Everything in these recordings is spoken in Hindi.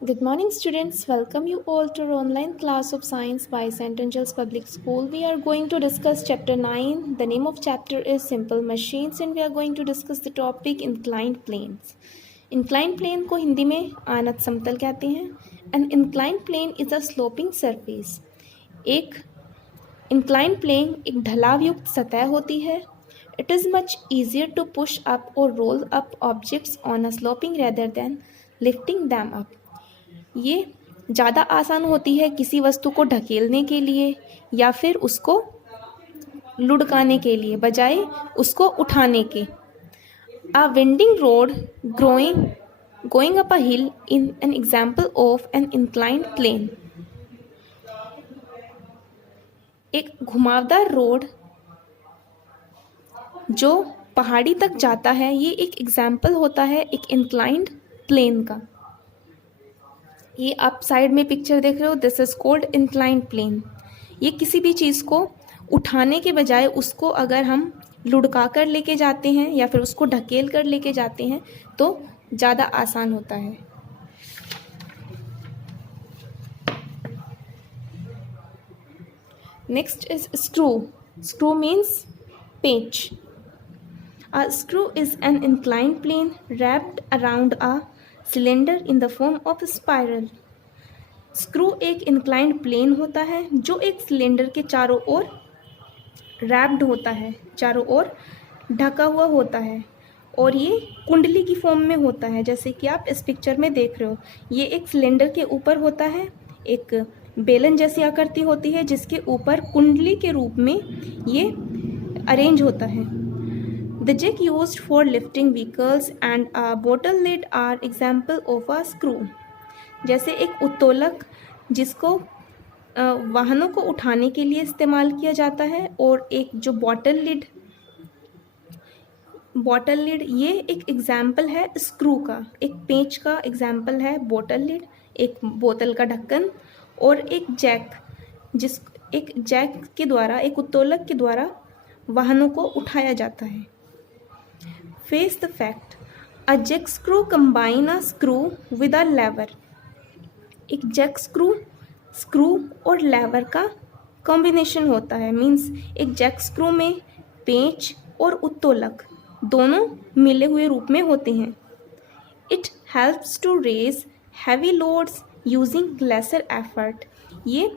Good morning, students. Welcome you all to our online class of science by St. Angel's Public School. We are going to discuss chapter 9. The name of chapter is Simple Machines and we are going to discuss the topic inclined planes. Inclined plane को हिंदी में आनत समतल कहते हैं. An inclined plane is a sloping surface. एक inclined plane एक ढलाव युक्त सतह होती है. It is much easier to push up or roll up objects on a sloping rather than lifting them up. ये ज़्यादा आसान होती है किसी वस्तु को ढकेलने के लिए या फिर उसको लुढ़काने के लिए बजाय उसको उठाने के. A winding road going up a hill in an example of an inclined plane. एक घुमावदार रोड जो पहाड़ी तक जाता है, ये एक एग्जाम्पल होता है एक इंक्लाइंड प्लेन का. ये आप साइड में पिक्चर देख रहे हो, this is called inclined plane. ये किसी भी चीज़ को उठाने के बजाय उसको अगर हम लुढ़का कर लेके जाते हैं या फिर उसको ढकेल कर लेके जाते हैं तो ज़्यादा आसान होता है. Next is screw. Screw means Pench. A screw is an inclined plane wrapped around a cylinder in the form of a spiral. Screw एक इंक्लाइंड प्लेन होता है जो एक सिलेंडर के चारों ओर रैप्ड होता है, चारों ओर ढका हुआ होता है और ये कुंडली की फॉर्म में होता है, जैसे कि आप इस पिक्चर में देख रहे हो. ये एक सिलेंडर के ऊपर होता है, एक बेलन जैसी आकृति होती है जिसके ऊपर कुंडली के रूप में ये अरेंज होता है. The jack used for lifting vehicles and a bottle lid are example of a screw. जैसे एक उत्तोलक जिसको वाहनों को उठाने के लिए इस्तेमाल किया जाता है और एक जो बॉटल लिड ये एक एग्जाम्पल है स्क्रू का. एक पेंच का एग्जाम्पल है बॉटल लिड, एक बोतल का ढक्कन और एक जैक के द्वारा, एक उत्तोलक के द्वारा वाहनों को उठाया जाता है. Face the fact. A jack screw combine a screw with a lever. एक जैक स्क्रू और लेवर का कॉम्बिनेशन होता है. मीन्स एक जैक स्क्रू में पेंच और उत्तोलक दोनों मिले हुए रूप में होते हैं. It helps to raise heavy loads using lesser effort. ये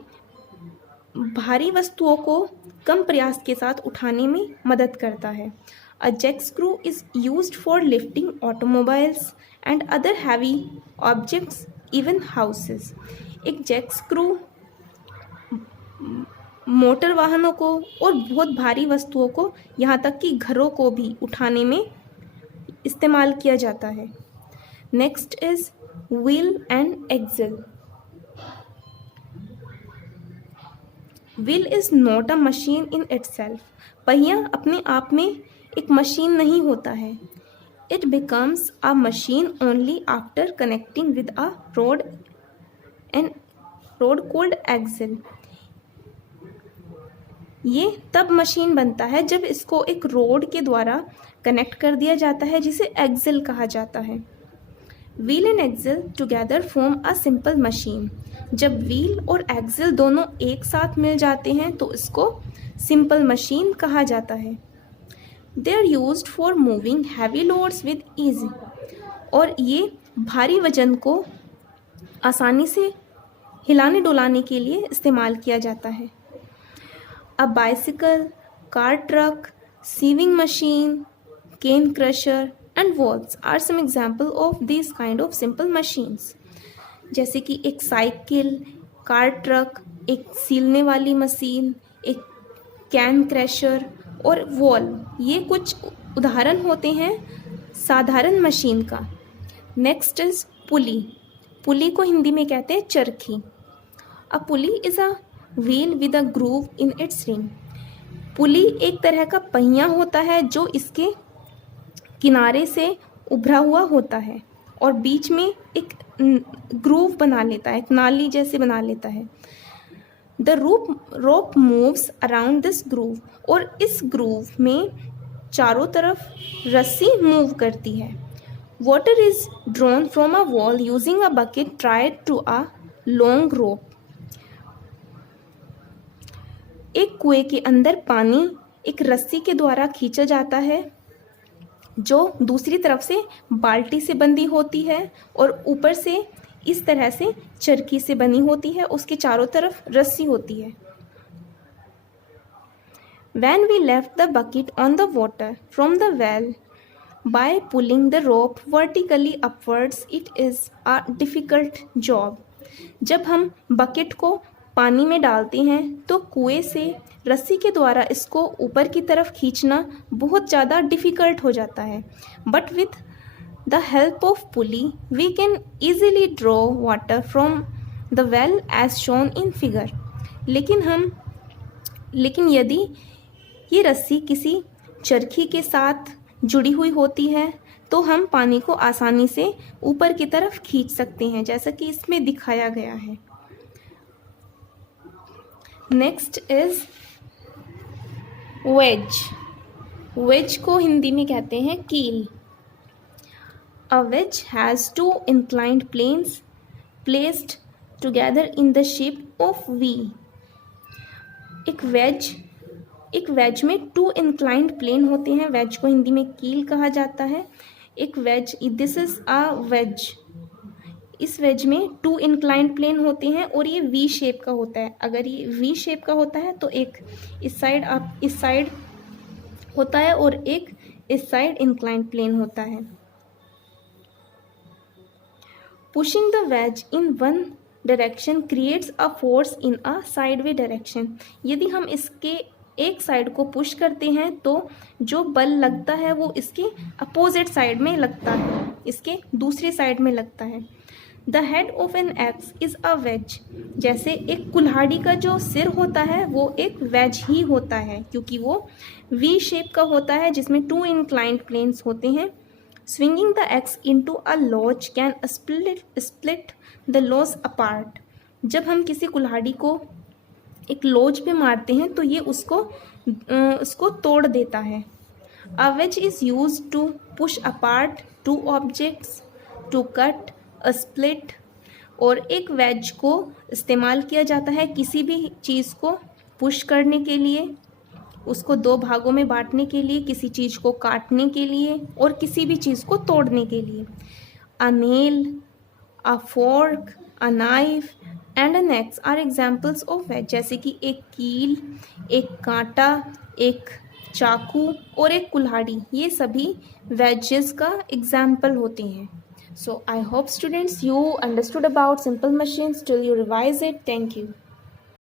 भारी वस्तुओं को कम प्रयास के साथ उठाने में मदद करता है. A jack screw is used for lifting automobiles and other heavy objects, even houses. एक जैक स्क्रू मोटर वाहनों को और बहुत भारी वस्तुओं को, यहाँ तक कि घरों को भी उठाने में इस्तेमाल किया जाता है. Next is wheel and axle. Wheel is not a machine in itself. पहिया अपने आप में एक मशीन नहीं होता है. It becomes a machine only after connecting with a rod called axle. ये तब मशीन बनता है जब इसको एक रोड के द्वारा कनेक्ट कर दिया जाता है जिसे एक्सल कहा जाता है. Wheel and axle together form a simple machine. जब व्हील और एक्सल दोनों एक साथ मिल जाते हैं तो इसको सिंपल मशीन कहा जाता है. They are used for moving heavy loads with ease. और ये भारी वजन को आसानी से हिलाने डुलाने के लिए इस्तेमाल किया जाता है. A bicycle, car truck, sieving machine, cane crusher and valves are some example of these kind of simple machines. जैसे कि एक साइकिल, कार ट्रक, एक सीलने वाली मशीन, एक कैन क्रशर और वॉल, ये कुछ उदाहरण होते हैं साधारण मशीन का. नेक्स्ट इज पुली. पुली को हिंदी में कहते हैं चरखी. A pulley is a wheel with a groove in its ring. Pulley एक तरह का पहिया होता है जो इसके किनारे से उभरा हुआ होता है और बीच में एक ग्रूव बना लेता है, एक नाली जैसे बना लेता है. The rope moves around this groove. और इस ग्रूव में चारों तरफ रस्सी मूव करती है. Water is drawn from a wall using a bucket tied to a long rope. एक कुएं के अंदर पानी एक रस्सी के द्वारा खींचा जाता है जो दूसरी तरफ से बाल्टी से बंधी होती है और ऊपर से इस तरह से चरखी से बनी होती है, उसके चारों तरफ रस्सी होती है. When we left the bucket on the water from the well by pulling the rope vertically upwards, it is a difficult job. जब हम बकेट को पानी में डालते हैं तो कुएं से रस्सी के द्वारा इसको ऊपर की तरफ खींचना बहुत ज़्यादा डिफ़िकल्ट हो जाता है. But with the help of pulley we can easily draw water from the well as shown in figure. लेकिन यदि ये रस्सी किसी चरखी के साथ जुड़ी हुई होती है तो हम पानी को आसानी से ऊपर की तरफ खींच सकते हैं, जैसा कि इसमें दिखाया गया है. Next is veg. वेज को हिंदी में कहते हैं कील. A wedge has two inclined planes placed together in the shape of V. एक वेज में 2 इंक्लाइंड प्लेन होते हैं. वेज को हिंदी में कील कहा जाता है. एक wedge, this is a wedge. इस वेज में 2 इंक्लाइंड प्लेन होते हैं और ये वी शेप का होता है. अगर ये वी शेप का होता है तो एक इस साइड होता है और एक इस साइड इंक्लाइंड प्लेन होता है. Pushing the ways in one direction creates a force in a sideway direction. यदि हम इसके एक साइड को पुश करते हैं तो जो बल लगता है वो इसके अपोजिट साइड में लगता है, इसके दूसरी साइड में लगता है. The head of an axe is a wedge. जैसे एक कुल्हाड़ी का जो सिर होता है वो एक वेज ही होता है क्योंकि वो वी शेप का होता है जिसमें 2 इंक्लाइंड प्लेन्स होते हैं. Swinging the axe into a log can split the log apart. जब हम किसी कुल्हाड़ी को एक लोज पे मारते हैं तो ये उसको तोड़ देता है. A wedge is use to push apart 2 objects to cut a split. और एक वेज को इस्तेमाल किया जाता है किसी भी चीज़ को पुश करने के लिए, उसको 2 भागों में बांटने के लिए, किसी चीज़ को काटने के लिए और किसी भी चीज़ को तोड़ने के लिए. A nail, a fork, a knife and an axe are examples of wedge. जैसे कि एक कील, एक कांटा, एक चाकू और एक कुल्हाड़ी, ये सभी वेजेस का एग्जाम्पल होते हैं. So I hope students you understood about simple machines till you revise it. Thank you.